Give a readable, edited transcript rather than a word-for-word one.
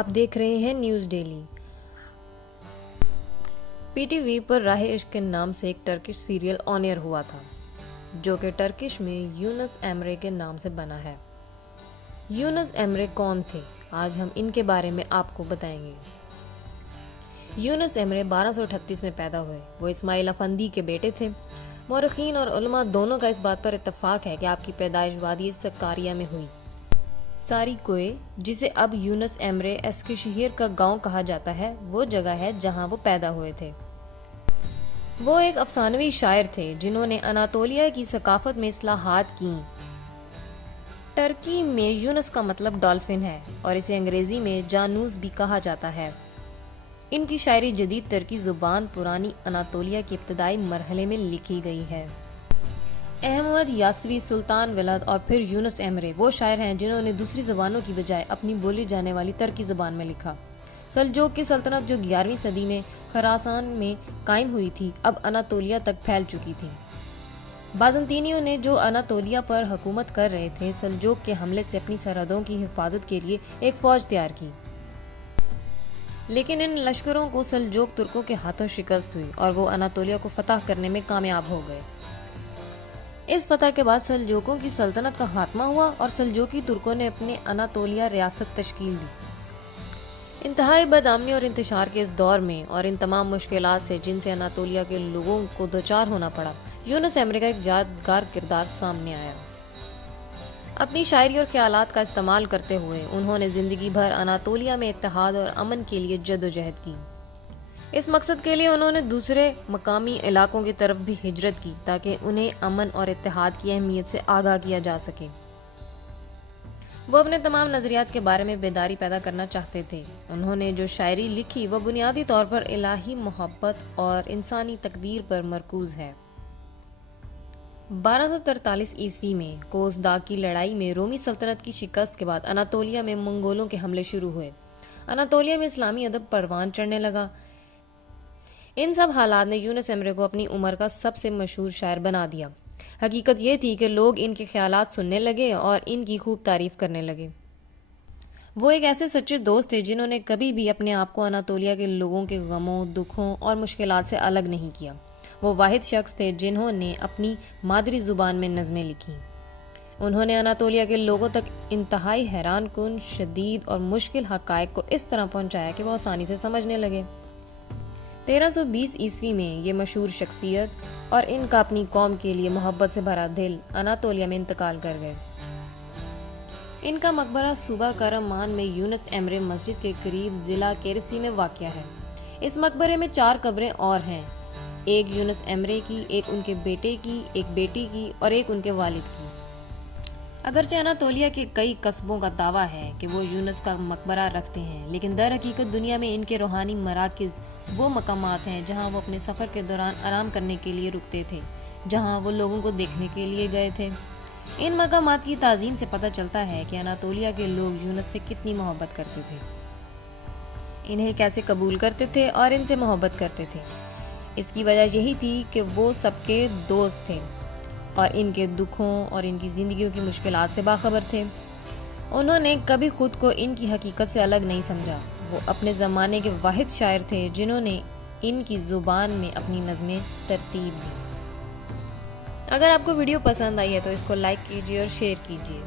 آپ دیکھ رہے ہیں news daily. P T V پر راہ عشق کے نام سے ایک ٹرکش سیریل آن ایئر ہوا تھا جو کہ ٹرکش میں یونس ایمرے کے نام سے بنا ہے۔ یونس ایمرے کون تھے؟ آج ہم ان کے بارے میں آپ کو بتائیں گے۔ یونس ایمرے 1238 میں پیدا ہوئے۔ وہ اسماعیل افندی کے بیٹے تھے۔ مورخین اور علماء دونوں کا اس بات پر اتفاق ہے کہ آپ کی پیدائش وادی سکاریا میں ہوئی۔ ساری کوئے، جسے اب یونس ایمرے ایسکشہیر کا گاؤں کہا جاتا ہے، وہ جگہ ہے جہاں وہ پیدا ہوئے تھے۔ وہ ایک افسانوی شاعر تھے جنہوں نے اناطولیہ کی ثقافت میں اصلاحات کیں۔ ترکی میں یونس کا مطلب ڈالفن ہے اور اسے انگریزی میں جانوس بھی کہا جاتا ہے۔ ان کی شاعری جدید ترکی زبان پرانی اناطولیہ کے ابتدائی مرحلے میں لکھی گئی ہے۔ احمد یاسوی، سلطان ولد اور پھر یونس ایمرے وہ شاعر ہیں جنہوں نے دوسری زبانوں کی بجائے اپنی بولی جانے والی ترکی زبان میں لکھا۔ سلجوق کی سلطنت جو 11ویں صدی میں خراسان میں قائم ہوئی تھی، اب اناطولیہ تک پھیل چکی تھی۔ بازنطینیوں نے جو اناطولیہ پر حکومت کر رہے تھے، سلجوق کے حملے سے اپنی سرحدوں کی حفاظت کے لیے ایک فوج تیار کی، لیکن ان لشکروں کو سلجوق ترکوں کے ہاتھوں شکست ہوئی اور وہ اناطولیہ کو فتح کرنے میں کامیاب ہو گئے۔ اس فتح کے بعد سلجوقوں کی سلطنت کا خاتمہ ہوا اور سلجوقی ترکوں نے اپنے اناطولیہ ریاست تشکیل دی۔ انتہائی بدامنی اور انتشار کے اس دور میں اور ان تمام مشکلات سے جن سے اناطولیہ کے لوگوں کو دوچار ہونا پڑا، یونس ایمرے کا ایک یادگار کردار سامنے آیا۔ اپنی شاعری اور خیالات کا استعمال کرتے ہوئے انہوں نے زندگی بھر اناطولیہ میں اتحاد اور امن کے لیے جدوجہد کی۔ اس مقصد کے لیے انہوں نے دوسرے مقامی علاقوں کی طرف بھی ہجرت کی تاکہ انہیں امن اور اتحاد کی اہمیت سے آگاہ کیا جا سکے۔ وہ اپنے تمام نظریات کے بارے میں بیداری پیدا کرنا چاہتے تھے۔ انہوں نے جو شاعری لکھی وہ بنیادی طور پر الہی محبت اور انسانی تقدیر پر مرکوز ہے۔ 1243 عیسوی میں کوس داغ کی لڑائی میں رومی سلطنت کی شکست کے بعد اناطولیہ میں منگولوں کے حملے شروع ہوئے۔ اناطولیہ میں اسلامی ادب پروان چڑھنے لگا۔ ان سب حالات نے یونس ایمرے کو اپنی عمر کا سب سے مشہور شاعر بنا دیا۔ حقیقت یہ تھی کہ لوگ ان کے خیالات سننے لگے اور ان کی خوب تعریف کرنے لگے۔ وہ ایک ایسے سچے دوست تھے جنہوں نے کبھی بھی اپنے آپ کو اناطولیہ کے لوگوں کے غموں، دکھوں اور مشکلات سے الگ نہیں کیا۔ وہ واحد شخص تھے جنہوں نے اپنی مادری زبان میں نظمیں لکھیں۔ انہوں نے اناطولیہ کے لوگوں تک انتہائی حیران کن، شدید اور مشکل حقائق کو اس طرح پہنچایا کہ وہ آسانی سے سمجھنے لگے۔ 1320 عیسوی میں یہ مشہور شخصیت اور ان کا اپنی قوم کے لیے محبت سے بھرا دل اناطولیہ میں انتقال کر گئے۔ ان کا مقبرہ صوبہ کرمان میں یونس ایمرے مسجد کے قریب ضلع کیرسی میں واقع ہے۔ اس مقبرے میں 4 قبریں اور ہیں، ایک یونس ایمرے کی، ایک ان کے بیٹے کی، ایک بیٹی کی اور ایک ان کے والد کی۔ اگرچہ اناطولیہ کے کئی قصبوں کا دعویٰ ہے کہ وہ یونس کا مقبرہ رکھتے ہیں، لیکن در حقیقت دنیا میں ان کے روحانی مراکز وہ مقامات ہیں جہاں وہ اپنے سفر کے دوران آرام کرنے کے لیے رکتے تھے، جہاں وہ لوگوں کو دیکھنے کے لیے گئے تھے۔ ان مقامات کی تعظیم سے پتہ چلتا ہے کہ اناطولیہ کے لوگ یونس سے کتنی محبت کرتے تھے، انہیں کیسے قبول کرتے تھے اور ان سے محبت کرتے تھے۔ اس کی وجہ یہی تھی کہ وہ سب کے دوست تھے اور ان کے دکھوں اور ان کی زندگیوں کی مشکلات سے باخبر تھے۔ انہوں نے کبھی خود کو ان کی حقیقت سے الگ نہیں سمجھا۔ وہ اپنے زمانے کے واحد شاعر تھے جنہوں نے ان کی زبان میں اپنی نظمیں ترتیب دی۔ اگر آپ کو ویڈیو پسند آئی ہے تو اس کو لائک کیجیے اور شیئر کیجیے۔